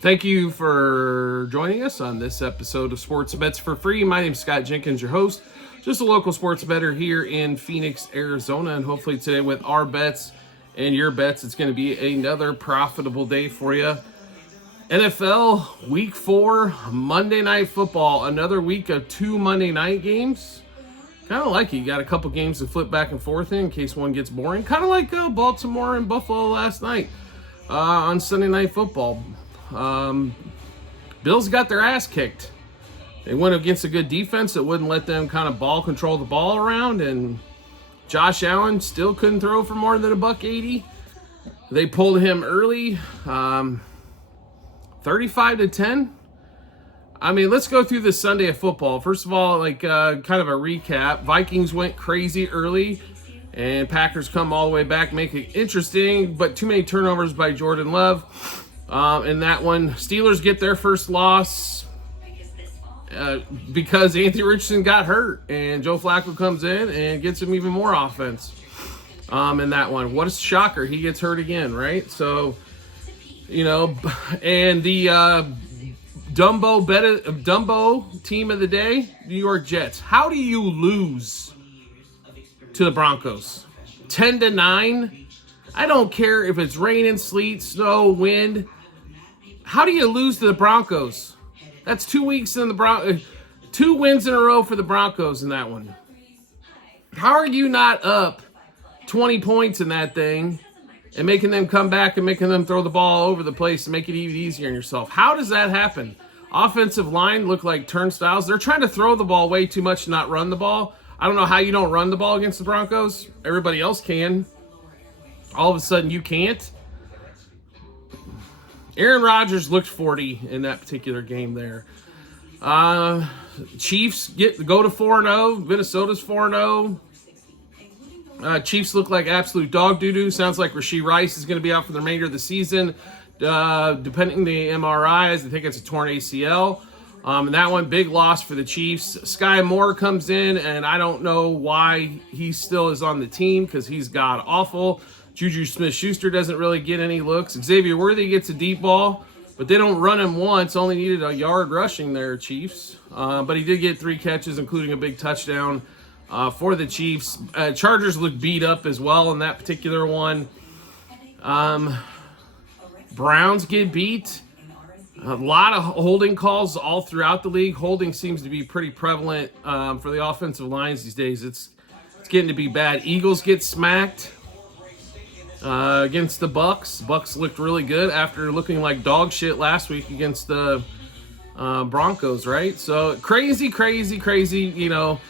Thank you for joining us on this episode of Sports Bets for Free. My name is Scott Jenkins, your host, just a local sports bettor here in Phoenix, Arizona. And hopefully today with our bets and your bets, it's going to be another profitable day for you. NFL Week 4, Monday Night Football, another week of 2 Monday night games. Kind of like it. You got a couple games to flip back and forth in case one gets boring. Kind of like Baltimore and Buffalo last night on Sunday Night Football. Bills got their ass kicked. They went against a good defense that wouldn't let them kind of ball control the ball around, and Josh Allen still couldn't throw for more than $180. They pulled him early, 35-10. I mean, let's go through this Sunday of football. First of all, kind of a recap. Vikings went crazy early, and Packers come all the way back, make it interesting, but too many turnovers by Jordan Love. In that one, Steelers get their first loss because Anthony Richardson got hurt, and Joe Flacco comes in and gets him even more offense. In that one, what a shocker! He gets hurt again, right? So, and the Dumbo team of the day, New York Jets. How do you lose to the Broncos? 10-9. I don't care if it's raining, sleet, snow, wind. How do you lose to the Broncos? That's 2 weeks in the 2 wins in a row for the Broncos in that one. How are you not up 20 points in that thing and making them come back and making them throw the ball all over the place and make it even easier on yourself? How does that happen? Offensive line look like turnstiles. They're trying to throw the ball way too much, not run the ball. I don't know how you don't run the ball against the Broncos. Everybody else can. All of a sudden you can't. Aaron Rodgers looked 40 in that particular game there. Chiefs go to 4-0. Minnesota's 4-0. Chiefs look like absolute dog doo-doo. Sounds like Rashee Rice is going to be out for the remainder of the season. Depending on the MRI, I think it's a torn ACL. And that one, big loss for the Chiefs. Sky Moore comes in, and I don't know why he still is on the team because he's god-awful. Juju Smith-Schuster doesn't really get any looks. Xavier Worthy gets a deep ball, but they don't run him once. Only needed a yard rushing there, Chiefs. But he did get 3 catches, including a big touchdown for the Chiefs. Chargers look beat up as well in that particular one. Browns get beat. A lot of holding calls all throughout the league. Holding seems to be pretty prevalent for the offensive lines these days. It's getting to be bad. Eagles get smacked against the Bucks. Bucks looked really good after looking like dog shit last week against the Broncos, right? So crazy. Bengals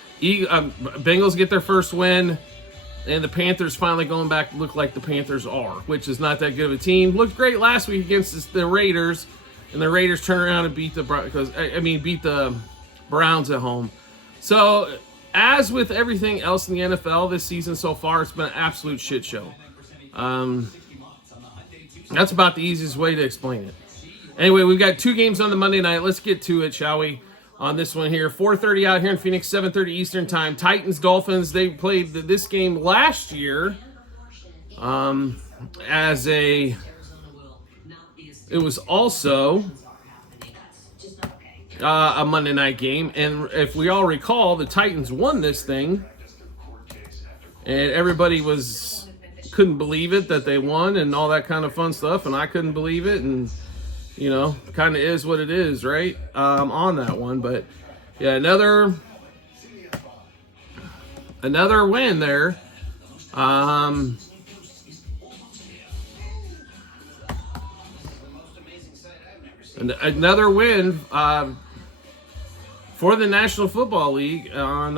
get their first win, and the Panthers finally going back to look like the Panthers are, which is not that good of a team. Looked great last week against the Raiders, and the Raiders turn around and beat the Browns at home. So, as with everything else in the NFL this season so far, it's been an absolute shit show. That's about the easiest way to explain it. Anyway, we've got 2 games on the Monday night. Let's get to it, shall we? On this one here, 4:30 out here in Phoenix, 7:30 Eastern time. Titans, Dolphins. They played this game last year it was also a Monday night game. And if we all recall, the Titans won this thing. And everybody couldn't believe it that they won and all that kind of fun stuff. And I couldn't believe it. And kind of is what it is, right? On that one. But, yeah, another win there. Another win for the National Football League on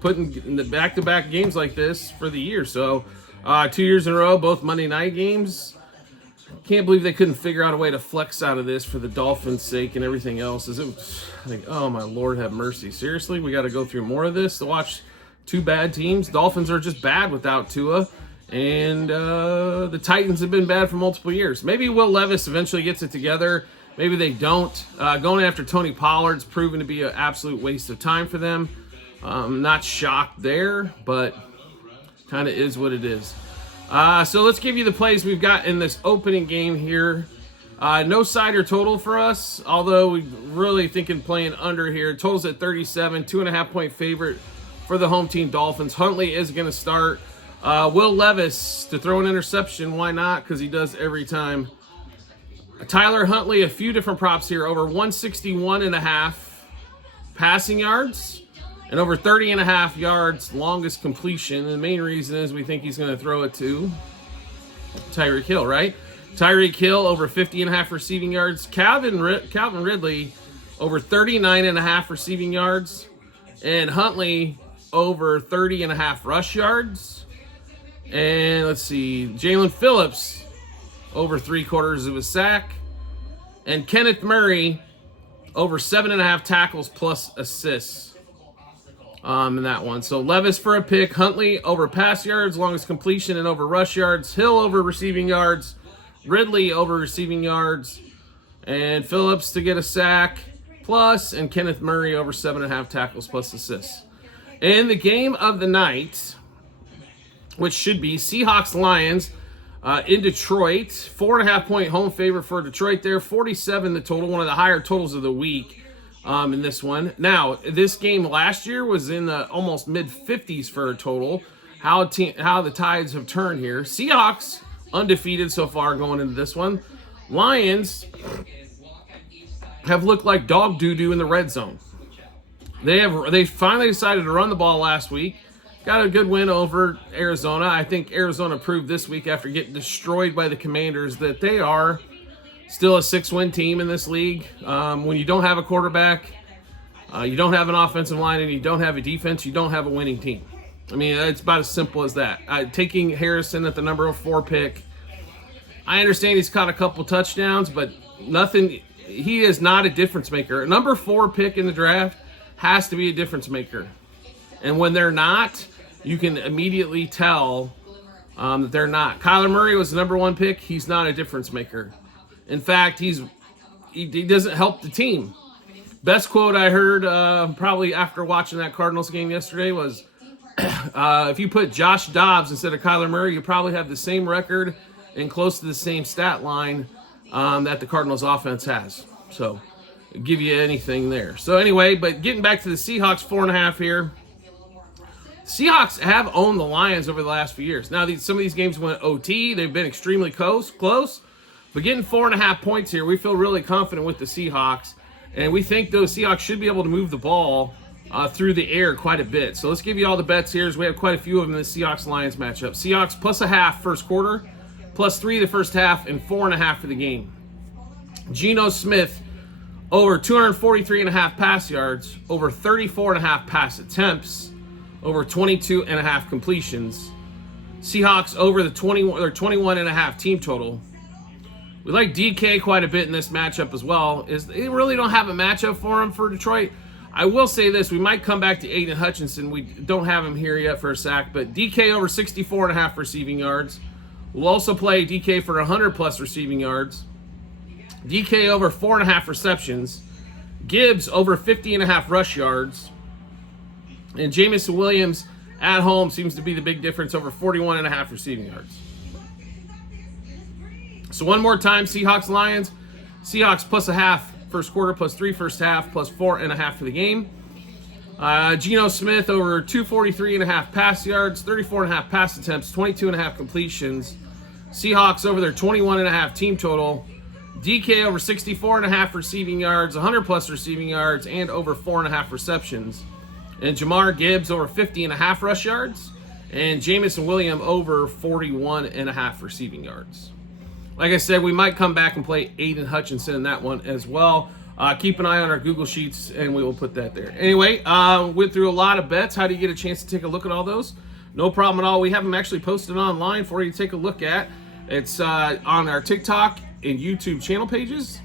putting the back-to-back games like this for the year. So 2 years in a row, both Monday night games. Can't believe they couldn't figure out a way to flex out of this for the Dolphins' sake and everything else. Oh my Lord, have mercy. Seriously, we got to go through more of this to watch 2 bad teams. Dolphins are just bad without Tua, and the Titans have been bad for multiple years. Maybe Will Levis eventually gets it together. Maybe they don't. Going after Tony Pollard's proven to be an absolute waste of time for them. Not shocked there, but kind of is what it is. So let's give you the plays we've got in this opening game here. No side or total for us, although we're really thinking playing under here. Total's at 37, 2.5-point favorite for the home team Dolphins. Huntley is going to start. Will Levis to throw an interception. Why not? Because he does every time. Tyler Huntley, a few different props here. Over 161.5 passing yards and over 30.5 yards longest completion. And the main reason is we think he's going to throw it to Tyreek Hill, right? Tyreek Hill over 50.5 receiving yards. Calvin Ridley over 39.5 receiving yards. And Huntley over 30.5 rush yards. And let's see, Jalen Phillips over 3/4 of a sack. And Kenneth Murray over 7.5 tackles plus assists in that one. So Levis for a pick, Huntley over pass yards, longest completion, and over rush yards. Hill over receiving yards, Ridley over receiving yards, and Phillips to get a sack plus, and Kenneth Murray over 7.5 tackles plus assists. In the game of the night, which should be Seahawks-Lions in Detroit, 4.5-point home favorite for Detroit there, 47 the total, one of the higher totals of the week in this one. Now, this game last year was in the almost mid-50s for a total. How the tides have turned here. Seahawks undefeated so far going into this one. Lions have looked like dog doo-doo in the red zone. They finally decided to run the ball last week. Got a good win over Arizona. I think Arizona proved this week after getting destroyed by the Commanders that they are still a 6-win team in this league. When you don't have a quarterback, you don't have an offensive line, and you don't have a defense, you don't have a winning team. I mean, it's about as simple as that. Taking Harrison at the number 4 pick, I understand he's caught a couple touchdowns, but nothing. He is not a difference maker. A number 4 pick in the draft has to be a difference maker. And when they're not, you can immediately tell that they're not. Kyler Murray was the number 1 pick. He's not a difference maker. In fact, he doesn't help the team. Best quote I heard probably after watching that Cardinals game yesterday was, if you put Josh Dobbs instead of Kyler Murray, you probably have the same record and close to the same stat line that the Cardinals offense has. So, give you anything there. So anyway, but getting back to the Seahawks 4.5 here. Seahawks have owned the Lions over the last few years. Now, some of these games went OT. They've been extremely close. But getting 4.5 points here, we feel really confident with the Seahawks. And we think those Seahawks should be able to move the ball through the air quite a bit. So let's give you all the bets here, as we have quite a few of them in the Seahawks-Lions matchup. Seahawks plus a half first quarter, plus 3 the first half, and 4.5 for the game. Geno Smith over 243.5 pass yards, over 34.5 pass attempts, over 22.5 completions. Seahawks over the 21.5 team total. We like DK quite a bit in this matchup as well. They really don't have a matchup for him for Detroit. I will say this, we might come back to Aiden Hutchinson. We don't have him here yet for a sack, but DK over 64.5 receiving yards. We'll also play DK for 100+ receiving yards. DK over 4.5 receptions. Gibbs over 50.5 rush yards. And Jamison Williams at home seems to be the big difference, over 41.5 receiving yards. So one more time, Seahawks-Lions. Seahawks plus a half first quarter, plus 3 first half, plus 4.5 for the game. Geno Smith over 243.5 pass yards, 34.5 pass attempts, 22.5 completions. Seahawks over their 21.5 team total. DK over 64.5 receiving yards, 100+ receiving yards, and over 4.5 receptions. And Jamar Gibbs over 50.5 rush yards. And Jamison Williams over 41.5 receiving yards. Like I said, we might come back and play Aiden Hutchinson in that one as well. Keep an eye on our Google Sheets, and we will put that there. Anyway, went through a lot of bets. How do you get a chance to take a look at all those? No problem at all. We have them actually posted online for you to take a look at. It's on our TikTok and YouTube channel pages,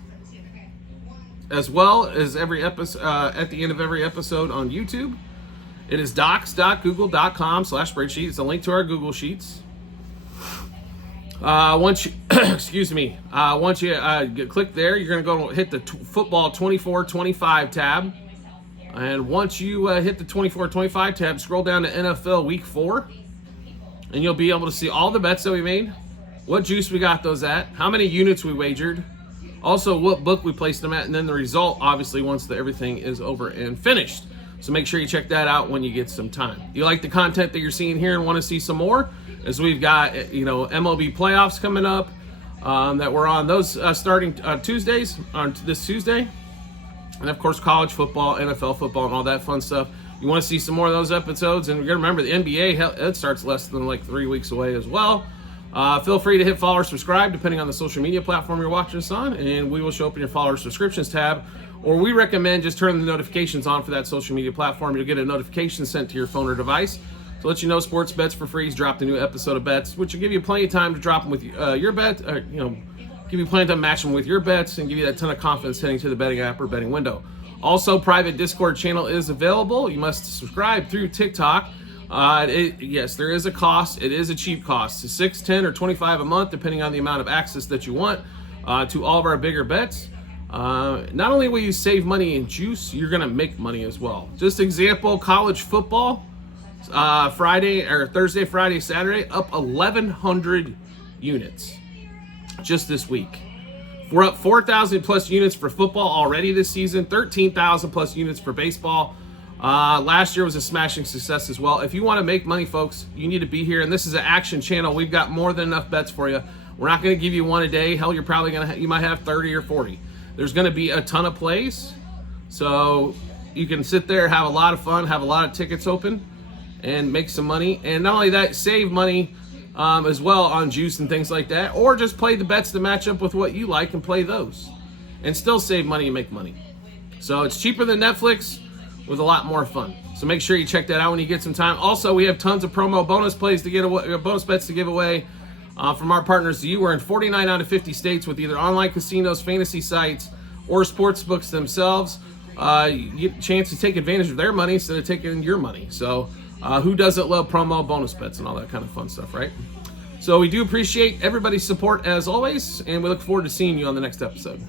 as well as every episode at the end of every episode on YouTube. It is docs.google.com/spreadsheet. It's a link to our Google Sheets. Once you, once you click there, you're going to go hit the football 24-25 tab. And once you hit the 24-25 tab, scroll down to NFL Week 4. And you'll be able to see all the bets that we made, what juice we got those at, how many units we wagered, Also, what book we placed them at, and then the result, obviously, once everything is over and finished. So make sure you check that out when you get some time. You like the content that you're seeing here and want to see some more? As we've got, MLB playoffs coming up that we're on those starting Tuesdays, on this Tuesday. And of course, college football, NFL football, and all that fun stuff. You want to see some more of those episodes, and you're going to remember the NBA, it starts less than like 3 weeks away as well. Feel free to hit follow or subscribe depending on the social media platform you're watching us on, and we will show up in your follower subscriptions tab. Or we recommend just turning the notifications on for that social media platform. You'll get a notification sent to your phone or device to let you know Sports Bets for Free has dropped a new episode of bets, which will give you plenty of time to drop them with your bet, give you plenty of time to match them with your bets and give you that ton of confidence heading to the betting app or betting window. Also, private Discord channel is available. You must subscribe through TikTok. Yes, there is a cost. It is a cheap cost. It's $6, $10, or $25 a month, depending on the amount of access that you want to all of our bigger bets. Not only will you save money in juice, you're going to make money as well. Just example, college football, Thursday, Friday, Saturday, up 1,100 units just this week. We're up 4,000 plus units for football already this season, 13,000 plus units for baseball. Last year was a smashing success as well. If you want to make money, folks, you need to be here. And this is an action channel. We've got more than enough bets for you. We're not going to give you one a day. Hell, you're probably you might have 30 or 40. There's going to be a ton of plays. So you can sit there, have a lot of fun, have a lot of tickets open, and make some money. And not only that, save money as well on juice and things like that. Or just play the bets to match up with what you like and play those. And still save money and make money. So it's cheaper than Netflix with a lot more fun. So make sure you check that out when you get some time. Also, we have tons of promo bonus plays to get away, bonus bets to give away from our partners to you. We're in 49 out of 50 states with either online casinos, fantasy sites, or sports books themselves. You get a chance to take advantage of their money instead of taking your money. So who doesn't love promo bonus bets and all that kind of fun stuff, right? So we do appreciate everybody's support as always, and we look forward to seeing you on the next episode.